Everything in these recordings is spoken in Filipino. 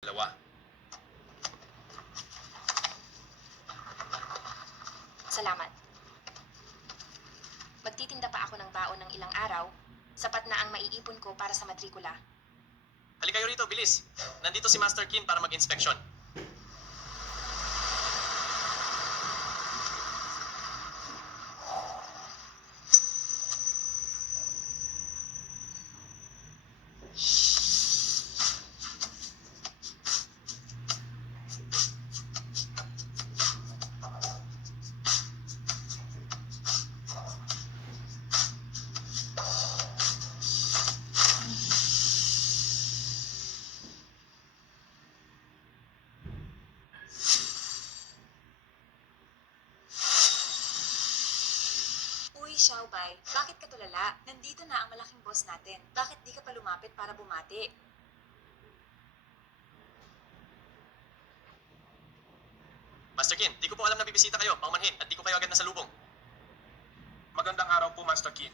Dalawa. Salamat. Magtitinda pa ako ng baon ng ilang araw. Sapat na ang maiipon ko para sa matrikula. Halika kayo rito, bilis. Nandito si Master Kin para mag-inspeksyon. Uy, Xiaobay, bakit ka tulala? Nandito na ang malaking boss natin. Bakit di ka pa lumapit para bumati? Master Kin, di ko po alam na bibisita kayo, paumanhin, at di ko kayo agad nasalubong. Magandang araw po, Master Kin.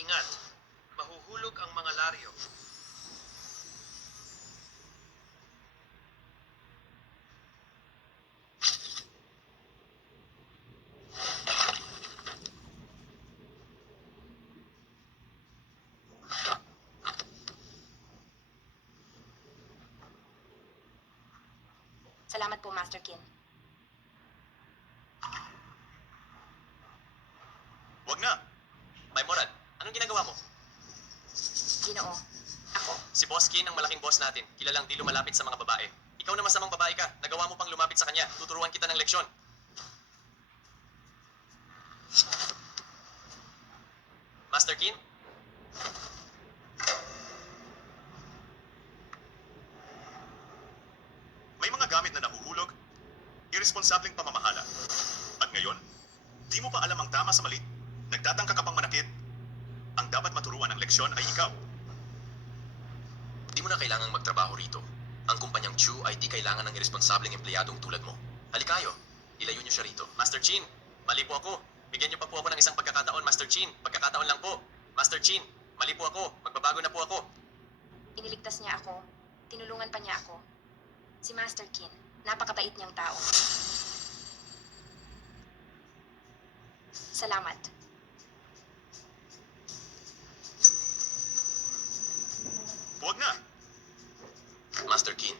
Ingat, mahuhulog ang mga laryo. Salamat po, Master Kin. Wag na. May Morad, anong ginagawa mo? Ginoo, ako. Si Boss Kin ang malaking boss natin, kilalang di lumalapit sa mga babae. Ikaw na masamang babae ka, nagawa mo pang lumapit sa kanya, tuturuan kita ng leksyon. Master Kin? May mga gamit na nahuhulog, irresponsableng pamamahala. At ngayon, di mo pa alam ang tama sa mali, nagtatangka ka pang manakit. Ang dapat maturuan ng leksyon ay ikaw. Di mo na kailangang magtrabaho rito. Ang kumpanyang Chu ay di kailangan ng irresponsableng empleyadong tulad mo. Halikayo, ilayo niyo siya rito. Master Chin, mali po ako. Bigyan niyo pa po ako ng isang pagkakataon, Master Chin. Pagkakataon lang po. Master Chin, mali po ako. Magbabago na po ako. Iniligtas niya ako. Tinulungan pa niya ako. Si Master Kin, napakabait niyang tao. Salamat. Huwag na! Master Kin,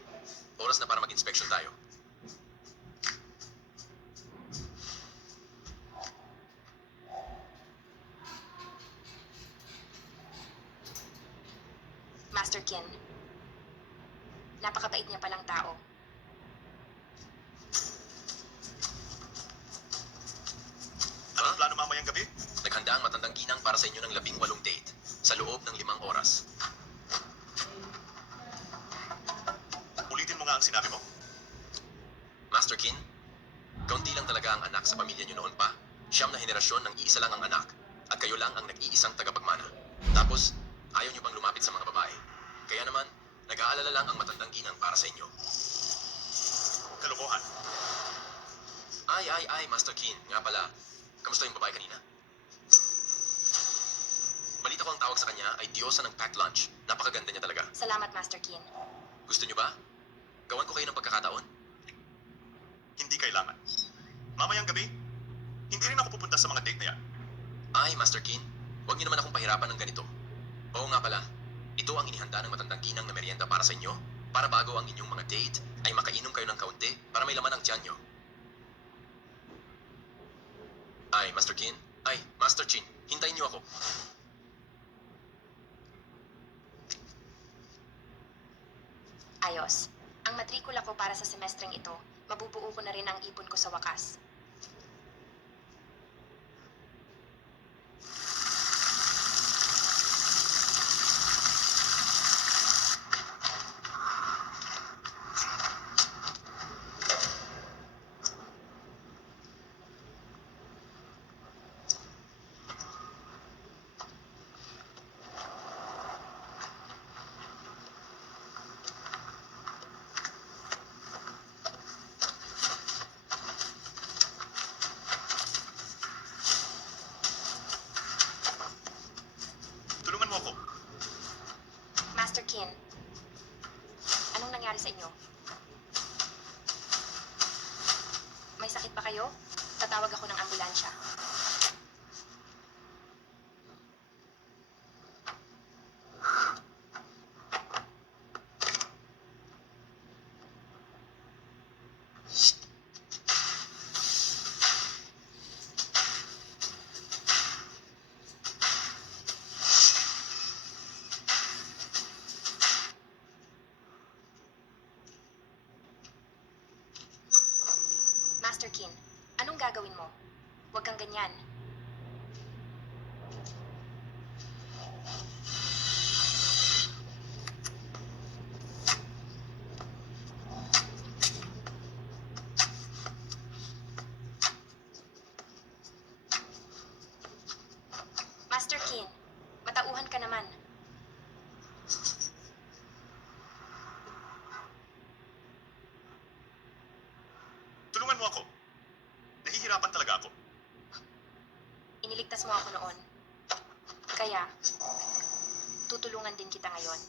oras na para mag-inspection tayo. Master Kin, napakabait niya palang tao. Anong plano mamayang gabi? Naghanda ang matandang ginang para sa inyo ng 18 date sa loob ng 5 oras. Ulitin mo nga ang sinabi mo. Master Kin, kaunti lang talaga ang anak sa pamilya niyo noon pa. Siyam na henerasyon ng iisa lang ang anak at kayo lang ang nag-iisang tagapagmana. Tapos, ayaw niyo bang lumapit sa mga babae? Kaya naman, nag-aalala lang ang matandang ginang para sa inyo. Kalokohan. Ay, Master Kin. Nga pala, kamusta yung babae kanina? Balita ko ang tawag sa kanya ay Diyosa ng packed lunch. Napakaganda niya talaga. Salamat, Master Kin. Gusto niyo ba? Gawan ko kayo ng pagkakataon. Hindi kailangan. Mamayang gabi, hindi rin ako pupunta sa mga date na yan. Ay, Master Kin, huwag niyo naman akong pahirapan ng ganito. Oo nga pala, ito ang inihanda ng matandang ginang na merienda para sa inyo, para bago ang inyong mga date, ay makainom kayo ng kaunti para may laman ang tiyan nyo. Ay, Master Kin, ay, Master Chin, hintayin niyo ako. Ayos. Ang matrikula ko para sa semestreng ito, mabubuo ko na rin ang ipon ko sa wakas. sa inyo. May sakit ba kayo? Tatawag ako ng ambulansya. Master Kin, anong gagawin mo? Huwag kang ganyan. Master Kin, matauhan ka naman. Tulungan mo ako. Nahihirapan talaga ako. Iniligtas mo ako noon. Kaya, tutulungan din kita ngayon.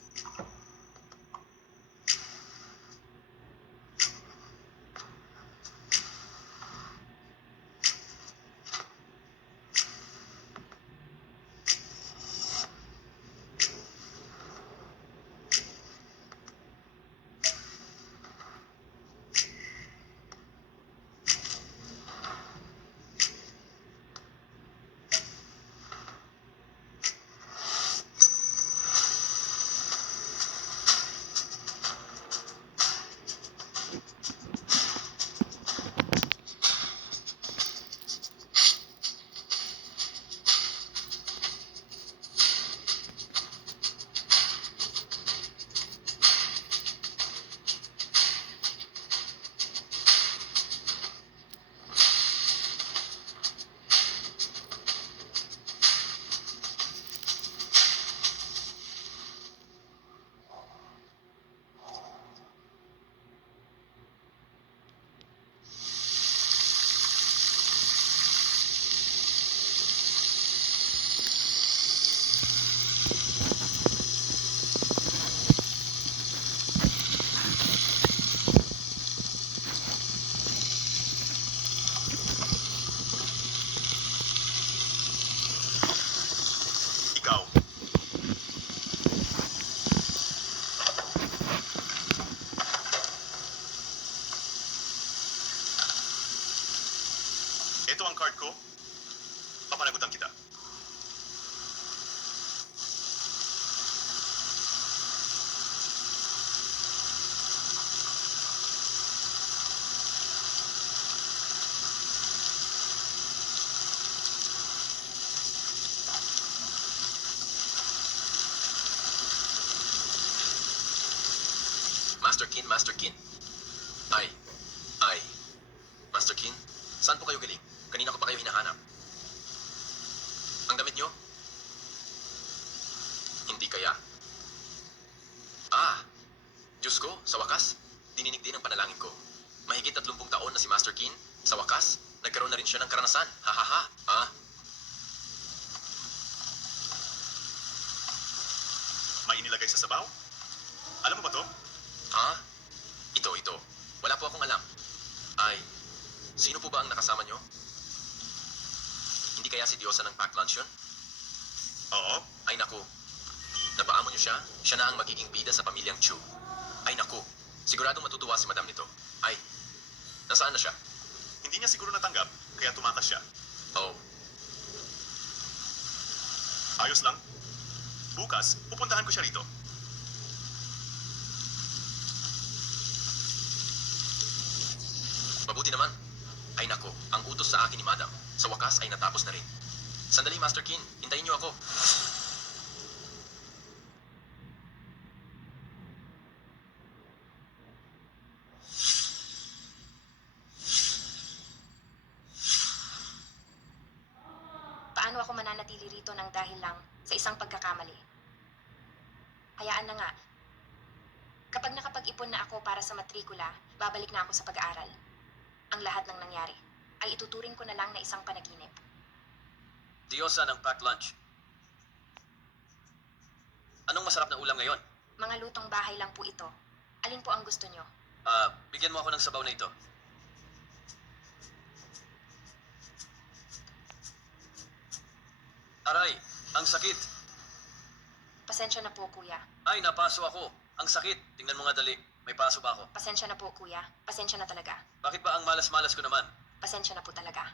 Ikaw. Ito ang card ko. Papanagutan kita. Master Kin, Master Kin. Ay. Master Kin, saan po kayo galing? Kanina ko pa kayo hinahanap. Ang damit nyo? Hindi kaya? Diyos ko, sa wakas, dininig din ang panalangin ko. Mahigit 30 taon na si Master Kin, sa wakas, nagkaroon na rin siya ng karanasan. Ha. May inilagay sa sabaw? Alam mo ba to? Ha? Ito. Wala po akong alam. Sino po ba ang nakasama nyo? Hindi kaya si Diyosa ng packed lunch yun? Oo. Ay naku. Napaamo nyo siya? Siya na ang magiging bida sa pamilyang Chu. Ay naku. Siguradong matutuwa si Madam nito. Nasaan na siya? Hindi niya siguro natanggap, kaya tumakas siya. Oh, Ayos lang. Bukas, pupuntahan ko siya rito. mabuti naman. Ay naku, ang utos sa akin ni Madam, sa wakas ay natapos na rin. Sandali, Master Kin. Hintayin niyo ako. Paano ako mananatili rito ng dahil lang sa isang pagkakamali? Hayaan na nga. Kapag nakapag-ipon na ako para sa matrikula, babalik na ako sa pag-aaral. Ang lahat ng nangyari ay ituturing ko na lang na isang panaginip. Diyosa ng packed lunch. Anong masarap na ulam ngayon? Mga lutong bahay lang po ito. Alin po ang gusto nyo? Bigyan mo ako ng sabaw na ito. Aray, ang sakit. Pasensya na po, kuya. Ay, napaso ako. Ang sakit. Tingnan mo nga dali. May paso ba ako? Pasensya na po, kuya. Pasensya na talaga. Bakit ba ang malas-malas ko naman? Pasensya na po talaga.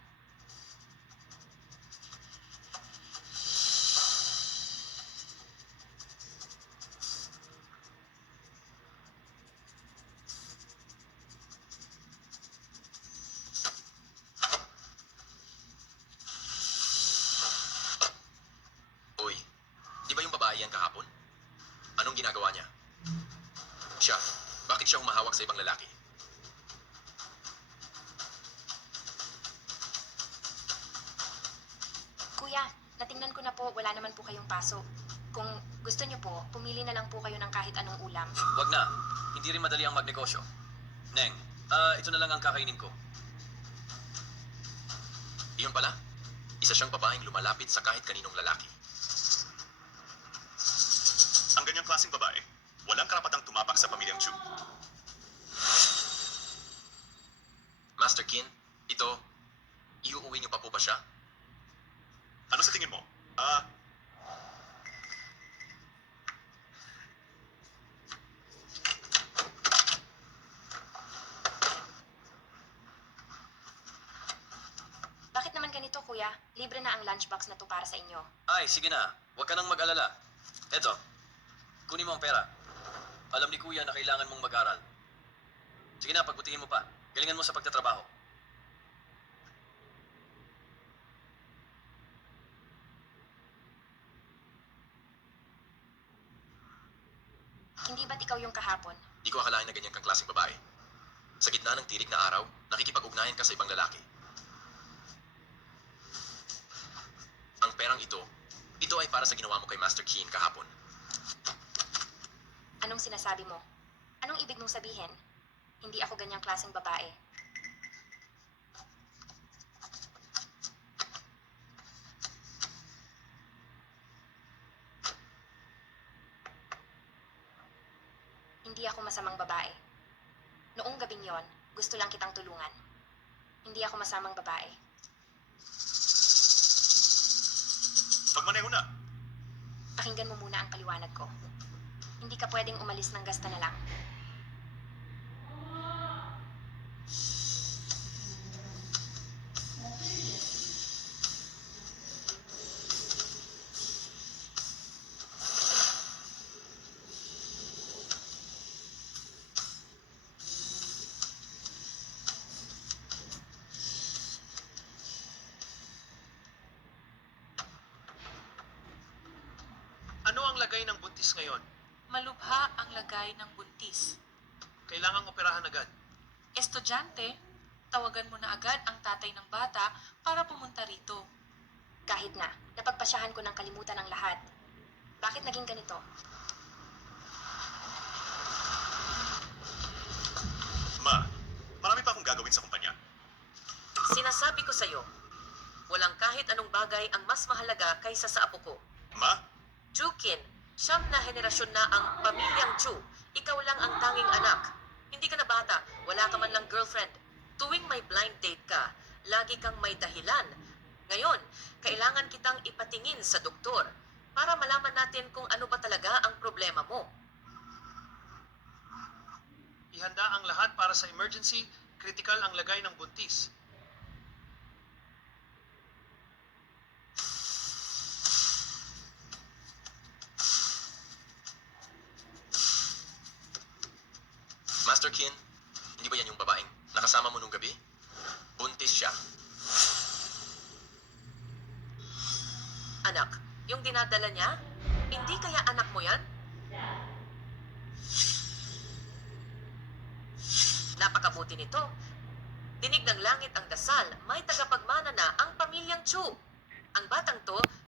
Uy, di ba yung babae yan kahapon? Anong ginagawa niya? Siya, bakit siya humahawak sa ibang lalaki? Kuya, natingnan ko na po, wala naman po kayong paso. Kung gusto nyo po, pumili na lang po kayo ng kahit anong ulam. Wag na. Hindi rin madali ang magnegosyo. Neng, ito na lang ang kakainin ko. Iyon pala, isa siyang babaeng lumalapit sa kahit kaninong lalaki. Ang ganyang klaseng babae, walang karapatang tumapak sa pamilyang Chu. Master Kin, ito, iuuwi niyo pa po ba siya? Ano sa tingin mo? Bakit naman ganito, kuya? Libre na ang lunchbox na to para sa inyo. Ay, sige na. Huwag ka nang mag-alala. Eto, kunin mo ang pera. Alam ni Kuya na kailangan mong mag-aral. Sige na, pagbutihin mo pa. Galingan mo sa pagtatrabaho. Hindi ba't ikaw yung kahapon? Di ko akalain na ganyan kang klaseng babae. Sa gitna ng tirik na araw, nakikipag-ugnayan ka sa ibang lalaki. Ang perang ito ay para sa ginawa mo kay Master Keen kahapon. Anong sinasabi mo? Anong ibig mong sabihin? Hindi ako ganyang klaseng babae. Hindi ako masamang babae. Noong gabing yon, gusto lang kitang tulungan. Hindi ako masamang babae. Pagmaneho na. Pakinggan mo muna ang paliwanag ko. Hindi ka pwedeng umalis ng gasta na lang. Ano ang lagay ng buntis ngayon? Malubha ang lagay ng buntis. Kailangang operahan agad. Estudyante, tawagan mo na agad ang tatay ng bata para pumunta rito. Kahit na, napagpasyahan ko ng kalimutan ang lahat. Bakit naging ganito? Ma, marami pa akong gagawin sa kumpanya. Sinasabi ko sa'yo, walang kahit anong bagay ang mas mahalaga kaysa sa apo ko. Ma, Chukin, 9 na henerasyon na ang pamilyang Chu. Ikaw lang ang tanging anak. Hindi ka na bata, wala ka man lang girlfriend. Tuwing may blind date ka, lagi kang may dahilan. Ngayon, kailangan kitang ipatingin sa doktor para malaman natin kung ano ba talaga ang problema mo. Ihanda ang lahat para sa emergency, critical ang lagay ng buntis. Master Keen, hindi ba yan yung babaeng nakasama mo nung gabi? Buntis siya. Anak, yung dinadala niya, hindi kaya anak mo yan? Napakabuti nito. Dinig ng langit ang dasal, may tagapagmana na ang pamilyang Chu. Ang batang to,